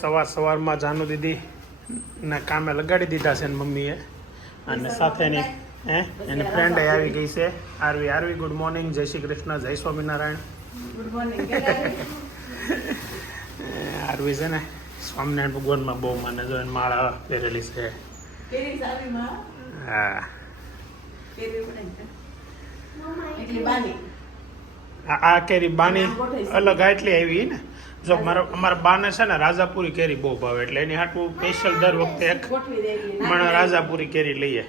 સવારમાં જાનુ દીદી ના કામે લગાડી દીધા છે ને મમ્મીએ, અને સાથે એની ફ્રેન્ડ આવી ગઈ છે આરવી. ગુડ મોર્નિંગ, જય શ્રી કૃષ્ણ, જય સ્વામિનારાયણ. Good morning. આરવી છે ને સ્વામિનારાયણ ભગવાનમાં બહુ માને, જો એને માળા પહેરેલી છે. હા, આ કેરી બાની અલગ એટલી આવી ને. જો અમારા બાને છે ને રાજાપુરી કેરી બહુ ભાવે, એટલે એની હાટું સ્પેશિયલ દર વખતે એક મણ રાજાપુરી કેરી લઈએ.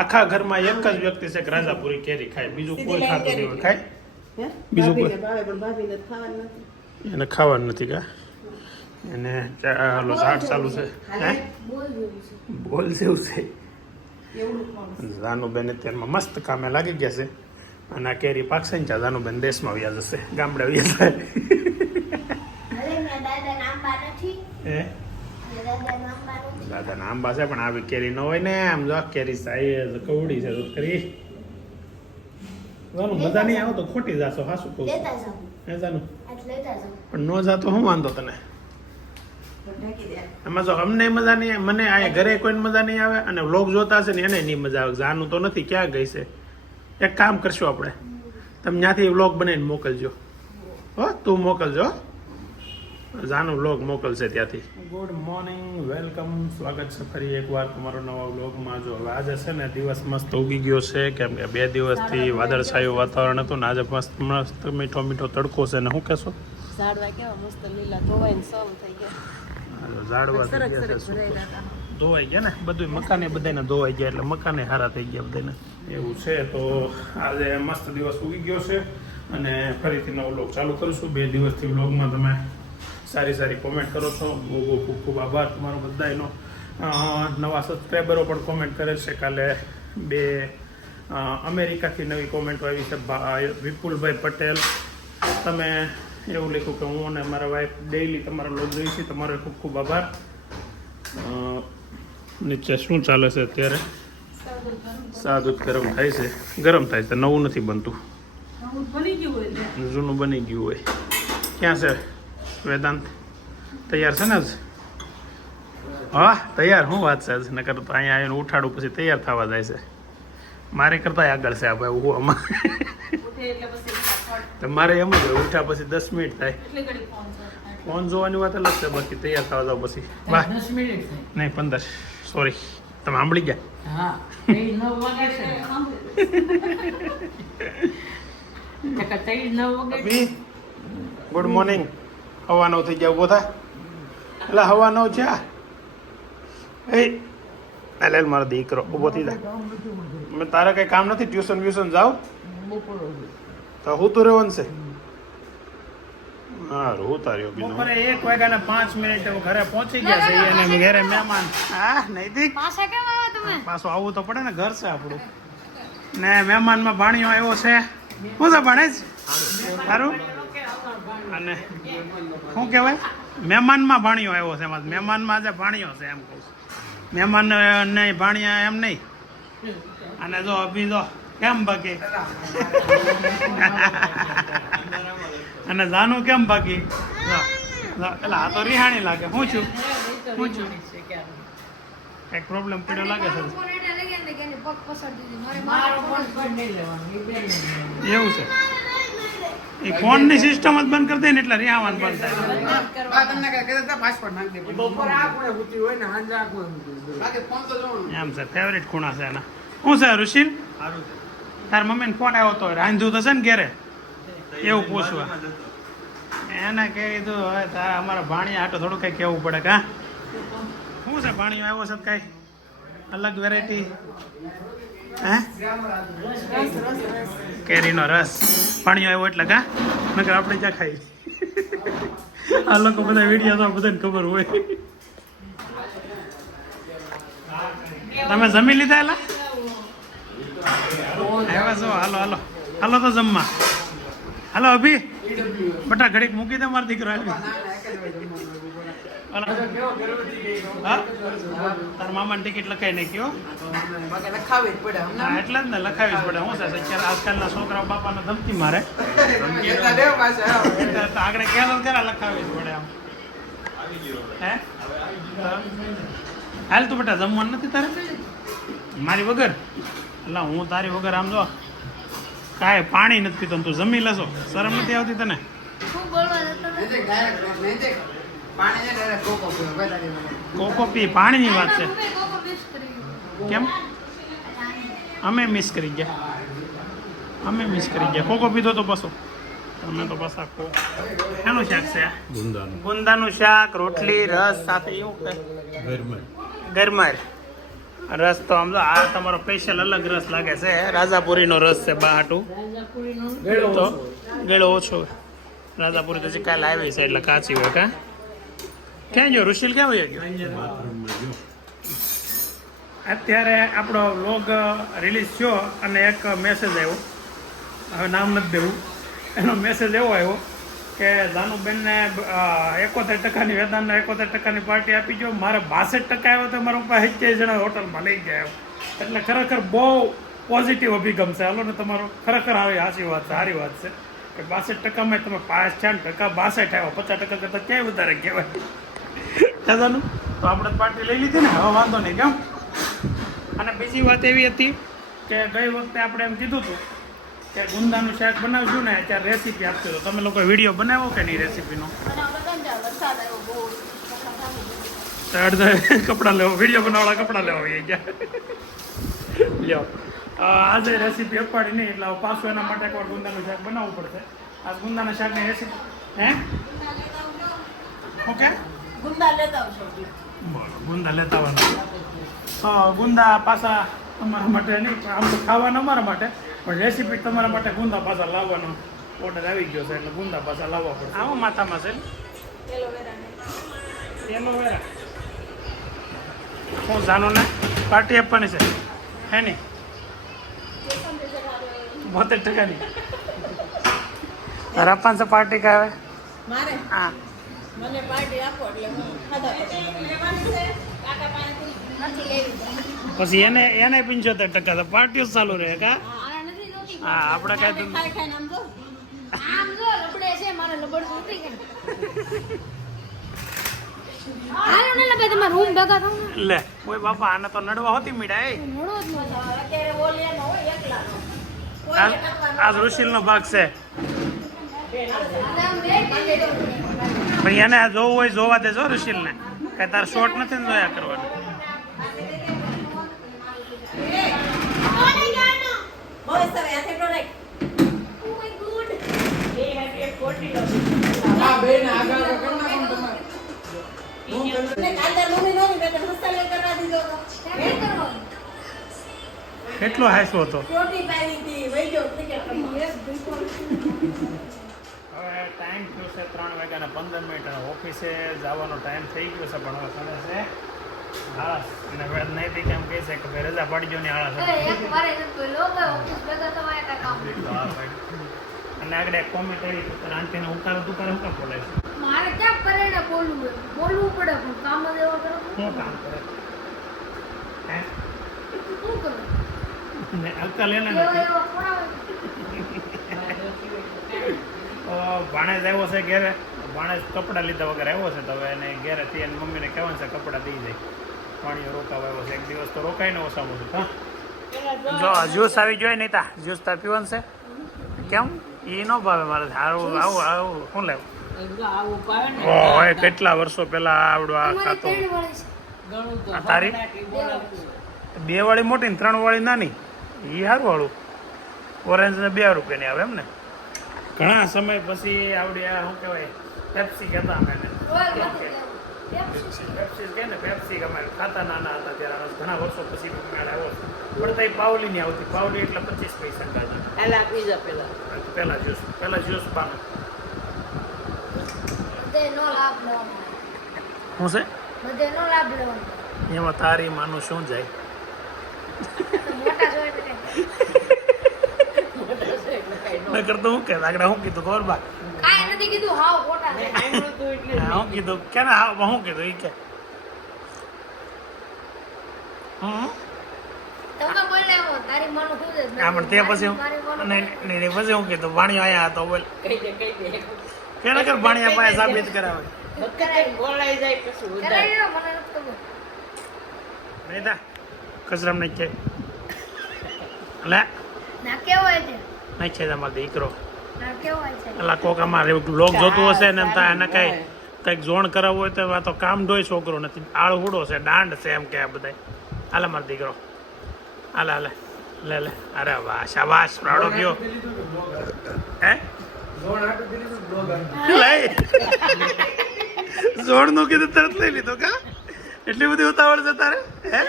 આખા ઘરમાં એક જ વ્યક્તિ છે કે રાજાપુરી કેરી ખાય, બીજું કોઈ ખાતું નહીં. ખાય બીજું કોઈ એને ખાવાનું નથી કા. એને ઓલો ઝાડ ચાલુ છે. હે બોલ જેવું છે. જાનુબેન અત્યારમાં મસ્ત કામે લાગી ગયા છે, અને આ કેરી પાકશે ને ત્યાં જાનુબેન દેશમાં વ્યા જશે, ગામડે વ્યા જાય. દાદા આંબા છે પણ આવી કેરી ન હોય ને. આમ જો કેરી સાઈઝ કવડી છે તો કરી મજા નહીં આવે તો ખોટી જાશો. હા શું કહું જાનું પણ ન જાતો શું વાંધો તને? એમાં જો અમને મજા નહીં, મને અહીંયા ઘરે કોઈને મજા નહીં આવે, અને વ્લોગ જોતા હશે ને એને નહીં મજા આવે. જાનું તો નથી, ક્યાં ગઈ છે? એક કામ કરશું આપણે, તમે ત્યાંથી વ્લોગ બનાવીને મોકલજો. હો તું મોકલજો, જાનું વ્લોગ મોકલશે ત્યાંથી. ગુડ મોર્નિંગ, વેલકમ, સ્વાગત છે ફરી એકવાર તમારો નવા વ્લોગમાં. જો હવે આજે છે ને દિવસ મસ્ત ઉગી ગયો છે, કેમ કે 2 દિવસથી વાદળછાયું વાતાવરણ હતું ને આજે મસ્ત મીઠો તડકો છે. ને શું કહેશો? ઝાડવા કેવા મસ્ત લીલા ધોવાઈને સૌ થઈ ગયા. ઝાડવા ધોવાઈ ગયા ને, બધું મકાને બધાને ધોવાઈ ગયા, એટલે મકાને સારા થઈ ગયા બધાને. એવું છે. તો આજે મસ્ત દિવસ ઉગી ગયો છે, અને ફરીથી નવો વ્લોગ ચાલુ કરીશું. 2 દિવસથી વ્લોગમાં તમે સારી કોમેન્ટ કરો છો, બહુ ખૂબ આભાર તમારો બધાનો. નવા સબસ્ક્રાઈબરો પણ કોમેન્ટ કરે છે. કાલે 2 અમેરિકાથી નવી કોમેન્ટો આવી છે. વિપુલભાઈ પટેલ, તમે એવું લખ્યું કે હું અને મારા વાઈફ ડેઈલી તમારા વ્લોગ જોઈ છે, તમારો ખૂબ આભાર. નીચે શું ચાલે છે અત્યારે? સાદું ગરમ થાય છે. ગરમ થાય છે, નવું નથી બનતું, જૂનું બની ગયું હોય. ક્યાં છે વેદાંત? તૈયાર છે ને જ? હા તૈયાર. શું વાત છે? નકર તો અહીંયા આવીને ઉઠાડું પછી તૈયાર થવા જાય છે. મારે કરતા આગળ છે આ ભાઈ. હું આમાં મારે એમ જ હોય, ઉઠ્યા પછી 10 મિનિટ થાય. ફોન જોવાની વાત અલગ છે, બાકી તૈયાર થવા જાવ પછી વાહ 10 મિનિટ નહીં 15. સોરી, તમે સાંભળી ગયા? Good morning. 9:15 થઈ ગયા. ઉભો થા. એટલે 9:15 છે. એટલે મારો દીકરો ઉભો થઈ જાય. તારે કઈ કામ નથી? ટ્યુશન જાવ તો હું તો રહેવાનું છે. હા હું તાર્યો બીજું. બપોરે 1 વાગ્યાના 5 મિનિટ ઘરે પહોંચી ગયા છે, અને ઘરે મહેમાન. હા નહીં પાછો આવવું તો પડે ને, ઘર છે આપણું. ને મહેમાનમાં ભાણિયો આવ્યો છે. શું છે ભાણેજ? સારું. અને શું કહેવાય? મહેમાનમાં ભાણિયો આવ્યો છે. એમાં મહેમાનમાં આજે ભાણિયો છે એમ કહું છું. મહેમાન નહીં ભાણિયા એમ નહીં. અને જો અભી જો કેમ બાકી, અને જાનું કેમ બાકી? એટલે આ તો રિહાણી લાગે. શું છું કઈક પ્રોબ્લેમ પડ્યો લાગે છે. એવું છે? એ ફોન ની સિસ્ટમ જ બંધ કરી દે ને એટલે રિહાવાનું બંધ થાય. એમ છે, ફેવરેટ ખૂણા છે એના. શું છે ઋષિલ? તાર મમ્મીને ફોન આવ્યો તો રાંધ્યું તો છે ને ઘેરે, એવું પૂછવા. એને કહી દીધું હવે તારા અમારા ભાણિયા હાટો થોડું કઈ કહેવું પડે. કા શું છે? ભાણિયો આવ્યો છે કઈ અલગ વેરાયટી? હે કેરીનો રસ ભાણિયો આવ્યો એટલે કા? નકર આપણે ક્યાં ખાઈ? આ લોકો બધા વિડીયો તો બધાને ખબર હોય. તમે જમી લીધા? એલા આવ્યા છો? હાલો તો જમવા. હાલો અભી બટા ઘડીક મૂકી દે મારો દીકરો. તાર મામાની ટિકિટ લખાઈ નાખી. એટલે જ ને લખાવી જ પડે. શું છે અત્યારે આજકાલના છોકરાઓ બાપાને ધમકી મારે, આગળ ક્યાં લખાવી જ પડે. આમ હે હાલ તું બેટા જમવાનું નથી તારે મારી વગર એટલે હું તારી વગર આમ જો કાંઈ પાણી નથી પીતો ને તું જમી લેશો શરમ નથી આવતી તને કોકો પી પાણીની વાત છે કેમ અમે મિસ કરી ગયા કોકો પીધો તો પાછો અમે તો પાછા એનું શાક છે ગુંદાનું શાક રોટલી રસ સાથે એવું કે ગરમાર રસ તો આમ તો આ તમારો સ્પેશિયલ અલગ રસ લાગે છે રાજાપુરીનો રસ છે બાટું તો ગળો ઓછો રાજાપુરી તો કાલે આવી છે એટલે કાચી હોય કા ક્યાં ગયો ઋષિલ ક્યાં વયો ગયો અત્યારે આપણો વ્લોગ રિલીઝ થયો અને એક મેસેજ આવ્યો હવે નામ નથી દેવું એનો મેસેજ એવો આવ્યો કે જાનુબેનને 71% વેતનને 71% પાર્ટી આપી જો મારે 62% આવ્યો તો મારા પપ્પા 70 જણા હોટલમાં લઈ ગયા એટલે ખરેખર બહુ પોઝિટિવ અભિગમ છે હાલો ને તમારો ખરેખર આવી સાચી વાત છે સારી વાત છે કે 62%માં તમે 65% 62 આવ્યો 50% કરતાં ક્યાંય વધારે કહેવાય દાદાનું તો આપણે પાર્ટી લઈ લીધી ને હવે વાંધો નહીં કેમ અને બીજી વાત એવી હતી કે ગઈ વખતે આપણે એમ કીધું હતું કે ગુંદાનું શાક બનાવશું ને ત્યારે રેસીપી આપજો તો તમે લોકો વિડીયો બનાવો કે નહીં રેસીપીનો કપડાં લેવો વિડીયો બનાવવાળા કપડાં લેવા આવી ગયા લ્યો આજે રેસીપી અપાડી નહીં એટલે પાછું એના માટે એકવાર ગુંદાનું શાક બનાવવું પડશે આ ગુંદાના શાકની રેસીપી હે ઓકે ગુંદા લેતા આવશો બોલો ગુંદા લેતા આવવાના ગુંદા પાછા તમારા માટે નહીં આમ તો ખાવાના અમારા માટે પણ રેસીપી તમારા માટે ગુંદા પાછા લાવવાનો ઓર્ડર આવી ગયો છે એટલે ગુંદા પાછા લાવવા પડશે આવો માથામાં છે એલોવેરા હું જાણો ને પાર્ટી આપવાની છે હે નહીં 72%ની તારા પાંચસો પાર્ટી કાવે મારે હા મને પાર્ટી આપો એટલે હું ખાધા પછી એને 75% તો પાર્ટીઓ ચાલુ રહે કા હા આપણે કાંઈ આમ જો લબડે છે મારે લબડ ઉતરી ગઈ હાલો ને લબે તમાર રૂમ ભેગા થાવ લે ઓય બાપા આને તો નડવા હોતી મીડા એ નડો જ ન અત્યારે ઓલિયાનો હોય એકલાનો આ ઋષિલનો ભાગ છે પણ એને આ જોવું હોય જોવા દેજો ઋષિલને કે તાર શોર્ટ નથી ને જોયા કરવાનું કેટલો હાસ્યો હતો હવે ટાઈમ થયો છે 3 વાગ્યાના 15 મિનિટ અને ઓફિસે જવાનો ટાઈમ થઈ ગયો છે પણ હવે કરે છે આળસ અને વેદ નહીં બી કેમ કહે છે કે ભાઈ રજા પાડી જો ને આળસ અને આગળ એક કોમેન્ટ આવી કે આંટીને ઉતારો તું કરે હું કામ બોલાય છે મારે ક્યાં કરે ને બોલવું પડે પણ કામ જ એવા કરો શું કામ કરે હે શું કરું ને અક્કલ એને એવો નથી એવો ખોરાવે ભાણેજ આવ્યો છે ઘેરે ભાણેજ કપડાં લીધા વગર આવ્યો છે તો હવે એને ઘેરેથી એની મમ્મીને કહેવાનું છે કપડાં દઈ જાય પાણીઓ રોકાવા આવ્યો છે એક દિવસ તો રોકાઈને ઓછામાં ઓછું હા જો જ્યુસ આવી જોઈએ નહીં તા જ્યુસ તાર પીવાનું છે કેમ એ ન ભાવે મારે આવું આવું આવું શું લેવું ઓય કેટલા વર્ષો પહેલા આવડું આ ખાતું આ તારી 2 વાળી મોટી ને 3 વાળી નાની એ સારું વાળું ઓરેન્જ ને 2 રૂપિયાની આવે એમ ને ઘણા સમય પછી આવડી આ શું કહેવાય પેપ્સી કહેતા અમે પેપ્સી કે ને પેપ્સી અમે ખાતા નાના હતા ત્યારે ઘણા વર્ષો પછી મેળ આવ્યો પણ તો પાવલી ની આવતી પાવલી એટલે 25 પૈસા કાઢા પહેલા જ્યુસ પાનું શું છે એમાં તારી માનું શું જાય નકર તો હું કે આગળ હું કીધું ખબર બા કાઈ નથી કીધું હાવ ખોટા છે હું કીધું કે ના હું કીધું એ કે તમે બોલે એવો તારી માનું શું છે હા પણ તે પછી નહીં પછી હું કીધું ભાણિયો આયા હતો બોલ કે નકર ભાણિયા પાસે સાબિત કરાવે બોલાઈ જાય પછી કરાવી દો, મને નથી ખબર. નહીં તા કચરામ નહીં છે લે ના કેવો હોય છે? નહીં છે તમારો દીકરો ના કેવો હોય છે? એટલે કોક અમારે લોક જોતું હશે ને એમ થાય એને કઈ કંઈક જોણ કરાવવું હોય તો આ તો કામ ડોય છોકરો નથી આળહુડો છે દાંડ છે એમ કે આ બધા હાલે મારો દીકરો હાલે હાલે લે લે અરે વાહ શાબાશ પ્રાડો ગયો હે લઈ જોણ નું કીધું તરત લઈ લીધું કા એટલી બધી ઉતાવળ છે તારે હે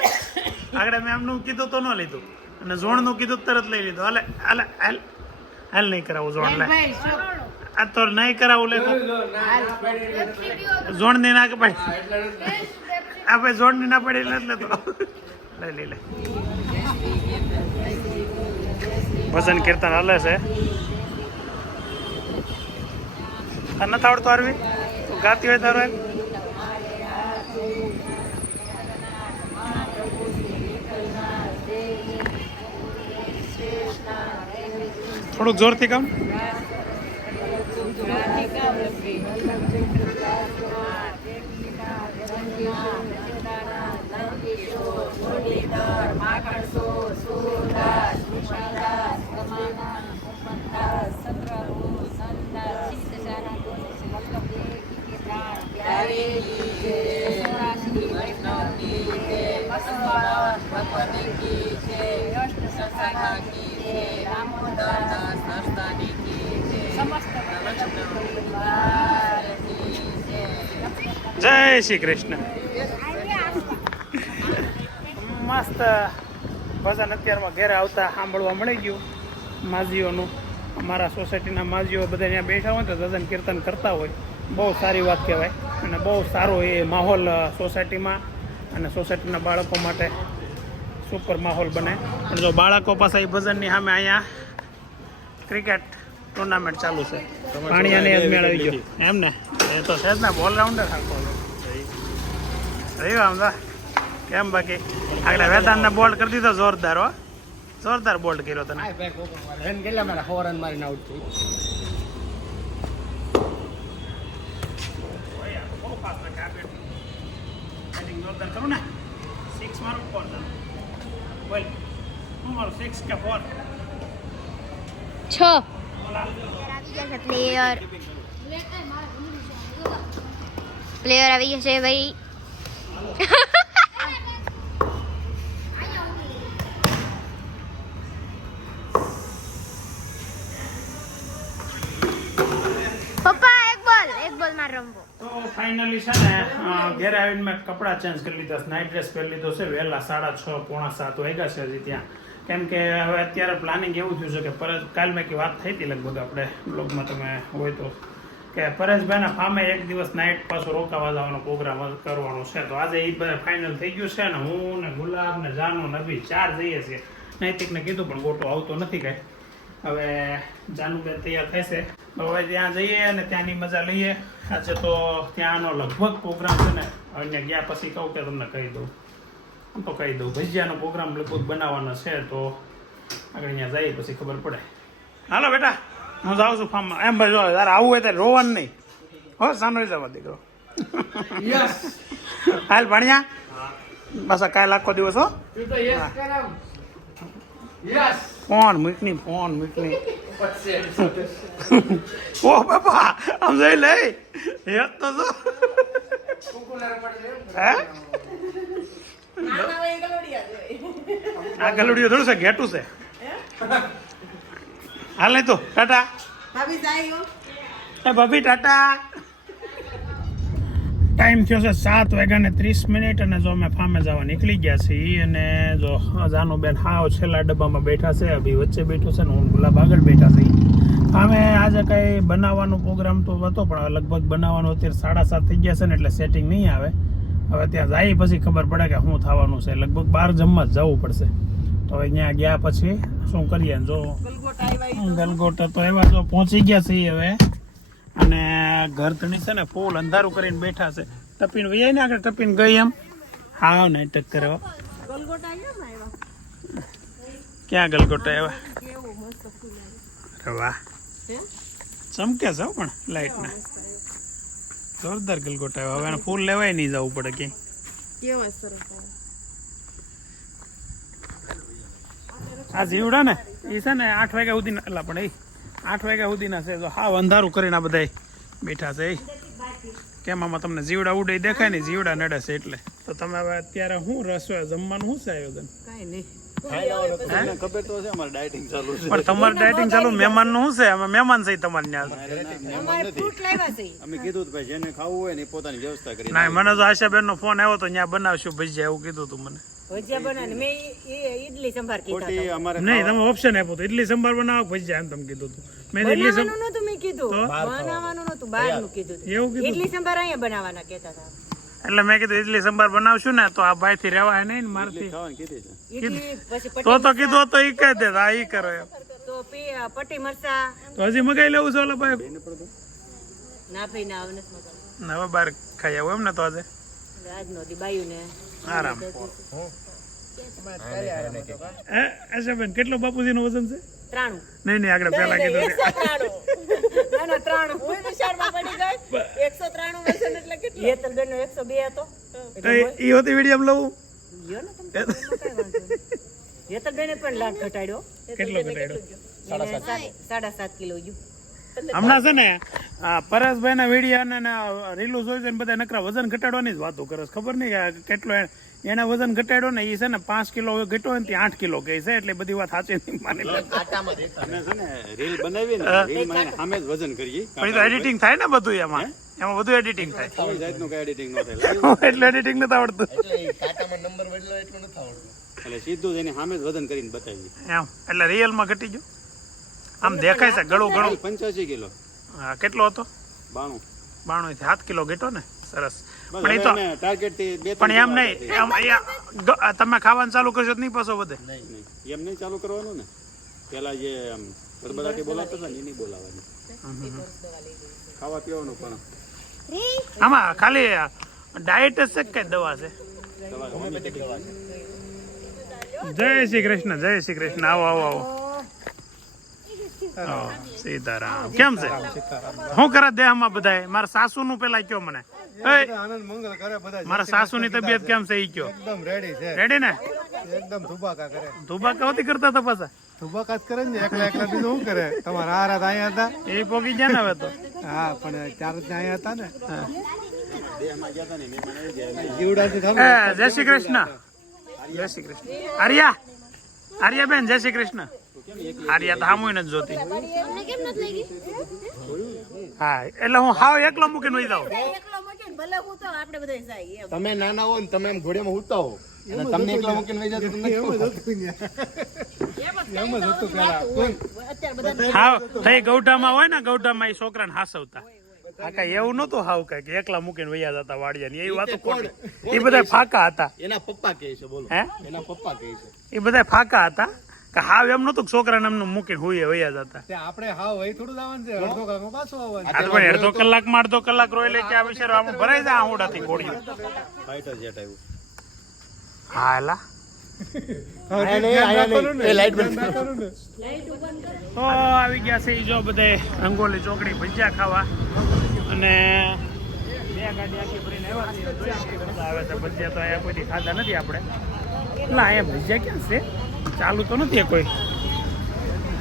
આગળ મેં એમનું કીધું તો ન લીધું અને જોણ નું કીધું તરત લઈ લીધું હાલે હાલે હાલ હાલ નહીં કરાવું જોણ લે આ તો નહીં કરાવું લે જોણ ની ના કે ભાઈ આ ભાઈ જોણ ની ના પડી એટલે તો લઈ લઈ લે ભજન કીર્તન હાલે છે નથી આવડતો આરવી તું ગાતી હોય તારો એમ થોડુંક જોરથી કામ જય શ્રી કૃષ્ણ મસ્ત ભજન અત્યારમાં ઘેરે આવતા સાંભળવા મળી ગયું માજીઓનું અમારા સોસાયટીના માજીઓ બધા ત્યાં બેઠા હોય તો ભજન કીર્તન કરતા હોય બહુ સારી વાત કહેવાય અને બહુ સારો એ માહોલ સોસાયટીમાં અને સોસાયટીના બાળકો માટે સુપર માહોલ બને પણ જો બાળકો પાસે એ ભજનની સામે અહીંયા ક્રિકેટ ટુર્નામેન્ટ ચાલુ છે પાણીયાને જ મેળવી ગયો એમ ને એ તો છે જ ને ઓલરાઉન્ડર આખો રહ્યો આમ તો કેમ બાકી આગળ વેદાંતને બોલ્ડ કરી દીધો જોરદાર હો જોરદાર બોલ્ડ કર્યો તને કરું ને 6 મારું 4 બોલ હું મારું 6 કે 4 6 પ્લેયર આવી ગયા છે ભાઈ પપ્પા એક બોલ માં રમવો તો ફાઇનલી છે ને ઘરે આવીને મેં કપડાં ચેન્જ કરી લીધા નાઇટ ડ્રેસ પહેરી લીધો છે વહેલા 6:30 પોણા 7 વાગ્યા છે હજી ત્યાં કેમ કે હવે અત્યારે પ્લાનિંગ એવું થયું છે કે કાલ મેં વાત થઈ હતી લગભગ આપણે બ્લોગમાં તમે હોય તો કે પરેશભાઈના ફામે એક દિવસ નાઇટ પાછો રોકાવા જવાનો પ્રોગ્રામ કરવાનો છે તો આજે એ ફાઇનલ થઈ ગયું છે ને હું ને ગુલાબ ને જાનુ ને અભી 4 જઈએ છીએ નૈતિકને કીધું પણ ગોટો આવતો નથી કાંઈ હવે જાનુબેન તૈયાર થશે હવે ત્યાં જઈએ અને ત્યાંની મજા લઈએ આજે તો ત્યાંનો લગભગ પ્રોગ્રામ છે ને અને ગયા પછી કહું કે તમને કહી દઉં આમ તો કહી દઉં ભજીયાનો પ્રોગ્રામ લગભગ બનાવવાનો છે તો આગળ અહીંયા જઈએ પછી ખબર પડે હાલો બેટા હું જાઉં છું ફાર્મમાં એમ ભાઈ જો તારે આવું હોય ત્યારે રોવાનું નહીં હો સાનો જવા દીકરો હાલ ભણ્યા બસ કાલ આખો દિવસ હો ફોન મૂકની ઓ બાપા આમ જઈ લઈ યાદ તો જો હે આ ગલુડિયો થોડું છે ઘેટું છે હાલ નહીં તો ટાટા ભાભી ટાટા ટાઈમ થયો છે 7:30 અને જો અમે ફાર્મે જવા નીકળી ગયા છીએ અને જો જાનુબેન હાવ છેલ્લા ડબ્બામાં બેઠા છે અભી વચ્ચે બેઠો છે ને હું ગુલાબ આગળ બેઠા છે અમે આજે કંઈ બનાવવાનો પ્રોગ્રામ તો હતો પણ લગભગ બનાવવાનો અત્યારે 7:30 થઈ ગયા છે ને એટલે સેટિંગ નહીં આવે હવે ત્યાં જાય પછી ખબર પડે કે શું થવાનું છે લગભગ બહાર જમવા જ જવું પડશે તો હવે ત્યાં ગયા પછી શું કરીએ જો ગલગોટા તો એવા જો પહોંચી ગયા છીએ હવે અને ઘર ધણી છે ને ફૂલ અંધારું કરીને બેઠા છે ટપીને વૈયા ને આગળ ટપીને ગઈ એમ હા નાટક કરે ક્યાં ગલગોટા આવ્યા વાહ ચમકે છે પણ લાઈટ ને જોરદાર ગલગોટ આવ્યો. હવે એને ફૂલ લેવાય નહીં જવું પડે કે કેવા સરસ આ જીવડા ને એ છે ને 8 વાગ્યા સુધી એટલે પણ એ 8 વાગ્યા સુધીના છે. તો હાવ અંધારું કરીને આ બધા બેઠા છે. કેમ આમાં તમને જીવડા ઉડે દેખાય ને જીવડા નડે છે એટલે. તો તમે હવે અત્યારે શું રસોઈ જમવાનું શું છે આયોજન? કાઈ નહીં. ખબર તો છે અમારે ડાયટિંગ ચાલુ છે. પણ તમારે ડાયટિંગ ચાલુ મહેમાન નું શું છે? અમે મહેમાન છે તમારે ત્યાં. અમારે ફ્રૂટ લાવ્યા છે. અમે કીધું ભાઈ જેને ખાવું હોય ને એ પોતાની વ્યવસ્થા કરી. ના મને તો આશાબેન નો ફોન આવ્યો તો ત્યાં બનાવશું ભજીયા એવું કીધું તું મને. ભજીયા બનાવીને મેં ઈડલી સંભાર કીધા ખોટી હતા. અમારે નહીં તમે ઓપ્શન આપ્યો તો ઇડલી સંભાર બનાવો ભજીયા એમ તમે કીધું હતું. મેં ઇડલી બનાવવાનું નહોતું મેં કીધું. બનાવવાનું નહોતું, બહારનું કીધું હતું. એવું કીધું ઈડલી સંભાર અહીંયા બનાવવાના કહેતા હતા. એટલે મેં કીધું ઇડલી સંભાર બનાવશું ને તો આ ભાઈ થી રેવાય નહીં ને મારથી. ખાવાની કીધી છે. ઈડલી પછી તો કીધું તો ઈ કહી દે આ ઈ કરો એમ. તો પટ્ટી મરચા તો હજી મગાઈ લેવું છે ઓલા ભાઈ. ના ભાઈ ના આવે નથી મગન. હવે બહાર ખાઈ આવું એમ ને તો આજે આજનો દી બાયું ને આરામ. આશાબેન કેટલો બાપુજી નું વજન છે? 93. નહીં આગળ પેલા કીધું છે. 193. હું વિચારમાં પડી ગઈ. 193 વજન એટલે કેટલું? હેતલબેન નો 102 હતો. ઈ હોતી વિડીયો લઉં. લ્યો ને તમે કઈ વાંધો નહીં. હેતલબેને પણ લાડ ઘટાડ્યો. કેટલો ઘટાડ્યો? 7.5 કિલો ગયું. હમણાં છે ને પરેશભાઈ ના વિડીયો ને રીલું જોઈ છે ને બધા નકરા વજન ઘટાડવાની જ વાતો કરે છે. ખબર નહીં કે કેટલો એને વજન ઘટાડ્યો ને એ છે ને 5 કિલો ઘટ્યો ને 8 કિલો કહે છે. એટલે બધી વાત સાચી નહીં માની લે. અમે છે ને રીલ બનાવી ને રીલ માં સામે જ વજન કરીએ. પછી તો એડિટિંગ થાય ને બધું એમાં બધું એડિટિંગ થાય. કોઈ જાતનું કઈ એડિટિંગ ન થાય. એટલે એડિટિંગ નથી આવડતું એટલે સીધું જ એની સામે જ વજન કરીને બતાવી. એમ એટલે રિયલ માં ઘટી ગયું આમ દેખાય છે ગળું ગળું. 85 કિલો. હા કેટલો હતો? 92. 92 થી 7 કિલો ઘટ્યો ને. સરસ. બસ પણ એ હવે તો અમે ટાર્ગેટ થી 2-3 પણ એમ નહીં એમ અહીંયા તમે ખાવાનું ચાલુ કરશો તો નહીં પાછો વધે. નહીં એમ નહીં ચાલુ કરવાનું ને. પેલા જે આમ બળબડાટી બોલાવતા હતા ને એ નહીં બોલાવવાની. ખાવા પીવાનું પણ આમાં ખાલી ડાયટ જ છે કે દવા છે? જય શ્રી કૃષ્ણ જય શ્રી કૃષ્ણ. આવો આવો આવો. સીતારામ. કેમ છે? શું કરે દેહમાં બધાય? મારા સાસુ નું પેલા કયો મને. આનંદ મંગલ કરે બધા. મારા સાસુ ની તબિયત કેમ છે ઈ કયો? એકદમ રેડી છે. રેડી ને? એકદમ ધુબાકા કરે. ધુબાકા હોતી કરતા હતા પાછા. ધુબાકા જ કરે ને એકલા બીજું શું કરે? તમારા આ રાત અહીંયા હતા. એ પોગી ગયા ને હવે તો. હા પણ ચાર જ અહીંયા હતા ને. દેહમાં ગયા હતા ને મહેમાન આવી ગયા. જીવડાથી એ, જય શ્રી કૃષ્ણ. જય શ્રી કૃષ્ણ. આર્યા આર્યાબેન જય શ્રી કૃષ્ણ. આર્યા તો હામુય નથી જોતી. તમને કેમ નથી લાગી? હા એટલે હું હાવ એકલો મૂકીને વહી જાઉં. એકલો મૂકીને ભલે હું તો આપણે બધા જાય એમ. તમે નાના હો ને તમે એમ ઘોડિયામાં ઉડતા હો અને તમને એકલા મૂકીને વહી જાવ તો તમને એમ જ હતું પેલા. અત્યારે બધા હાવ થઈ ગૌઢામાં હોય ને ગૌઢામાં એ છોકરાને હાસવતા. આ કઈ એવું નતું હાવ કઈ કે એકલા મૂકીને વૈયા જતા વાડિયા ની એ વાતો ખોટી. એ બધા ફાકા હતા. એના પપ્પા કહે છે બોલો હે એના પપ્પા કહે છે એ બધા ફાકા હતા કે હાવ એમ નતું કે છોકરાને એમનું મૂકીને હુંય વૈયા જતા. તે આપણે હા વહી થોડું જવાનું છે. અડધો કલાકમાં પાછું આવવાનું. આ તો પણ અડધો કલાકમાં અડધો કલાક રોઈ લે કે આ બિચારો આમ ભરાઈ જાય આહોડાથી ગોળીઓ. ફાઇટર જેટ આવ્યું. હા એલા એ લાઈટ બંધ તો આવી ગયા છે ઈ જો બધે રંગોલી ચોકડી ભજીયા ખાવા. અને બે ગાડી આખી ભરીને આવ્યા છીએ. જોઈએ કેવી મજા આવે છે. ભજીયા તો અહીંયા કોઈ ખાધા નથી આપણે. ના અહીંયા ભજીયા ક્યાં છે? ચાલુ તો નથી કોઈ.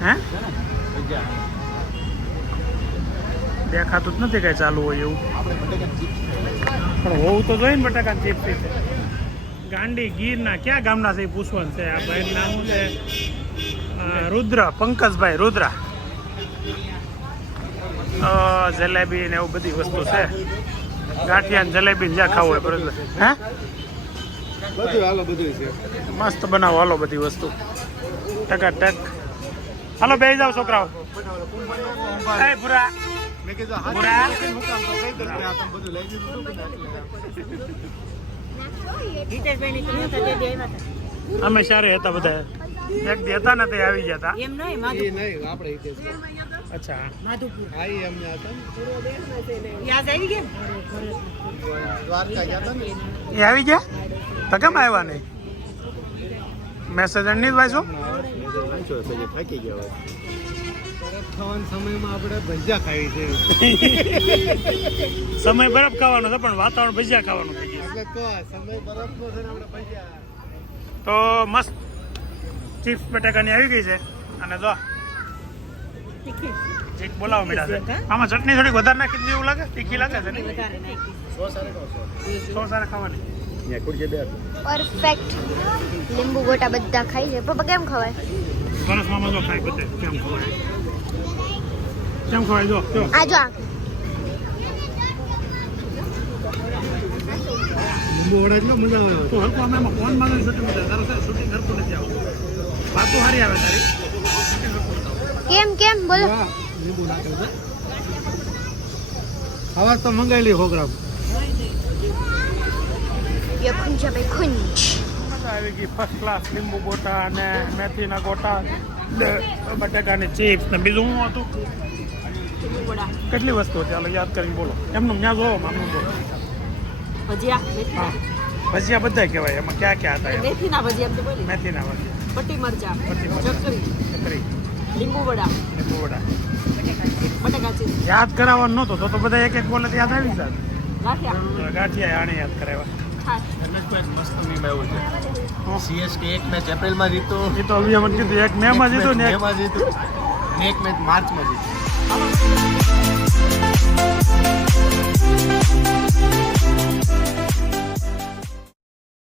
હે દેખાતું જ નથી કઈ ચાલુ હોય એવું. પણ હોવું તો જોઈએ ને બટાકા ચીપ છે. ગાંડી ગીરના ક્યાં ગામના છે એ પૂછવાનું છે. આ ભાઈ નામ શું છે? રુદ્ર પંકજભાઈ રુદ્ર. જલેબી ને એવું બધી વસ્તુ છે. ગાંઠિયા ને જલેબી જ્યાં ખાવું હોય બરોબર. હે બધું હાલો બધું છે. મસ્ત બનાવો હાલો બધી વસ્તુ ટકાટક. હાલો બેસી જાઓ છોકરાઓ. એ ભૂરા મેં કીધું હા ભૂરા મુકામ તો કઈ દે આપણે બધું લઈ દીધું હતું ગીતેશભાઈની તો નહોતા તે દી આવ્યા હતા. અમે સારે હતા બધા. એક દી હતા ને તે આવી ગયા હતા. એમ નહીં એ માધુપુર. નહીં આપણે ઈ કેસ. અચ્છા માધુપુર હા ઈ એમને હતા ને. યાદ આવી ગયા ને? દ્વારકા ગયા હતા ને. એ આવી ગયા તો કેમ આવ્યા નહીં? મેસેજ નહીં ભાઈ શું? વાંચો પછી થાકી ગયા હોય. ખાવાના સમયમાં આપણે ભજીયા ખાવી છે સમય બરફ ખાવાનો છે પણ વાતાવરણ ભજીયા ખાવાનું થઈ ગયું એટલે કહો સમય બરફનો છે ને આપણે ભજીયા તો મસ્ત ચિપ્સ બટાકાની આવી ગઈ છે અને જો ચીક બોલાવો મીઠા છે આમાં ચટણી થોડીક વધારે નાખી દીધી એવું લાગે તીખી લાગે છે ને સો સારા ખાવાની અહીંયા ખુરશી બે પરફેક્ટ લીંબુ ગોટા બધા ખાઈ છે પપ્પા કેમ ખવાય સરસ મામા જો ખાય બધે કેમ ખવાય જો આ જો લીંબુ વડા એટલો મજા આવે તો હલકો અમે એમાં ફોન માં શૂટિંગ મજા તારું છે શૂટિંગ હલકું નથી આવતું વાતો સારી આવે તારી કેમ બોલો હા, લીંબુ નાખે છે આવાજ તો મંગાવેલી પ્રોગ્રામ યે ખુંજ બે ખુંજ મજા આવી ગઈ ફર્સ્ટ ક્લાસ લીંબુ ગોટા અને મેથીના ગોટા બટાકાની ચિપ્સ ને બીજું શું હતું કેટલી વસ્તુ હતી હાલો યાદ કરીને બોલો એમનું ત્યાં જોવો આમનું બોલો ભજીયા હા ભજીયા બધા કહેવાય એમાં ક્યાં ક્યાં હતા એમ? મેથીના ભજીયા એમ તો બોલી મેથીના ભજીયા પટ્ટી મરચા પટ્ટી મરચાં. ચકરી ચકરી લીંબુ વડા લીંબુ વડા બટાકા ચીઝ યાદ કરાવવાનું નહોતું તો બધા એક બોલે તો યાદ આવી જાય ગાંઠિયા ગાંઠિયા આને યાદ કરાવ્યા ખાસ મસ્ત મીમ આવ્યું છે CSK એક મેચ એપ્રિલમાં જીતો એ તો હવે મને કીધું એક મેમાં જીતું ને એક મેમાં જીતું ને એક મેચ માર્ચમાં જીતું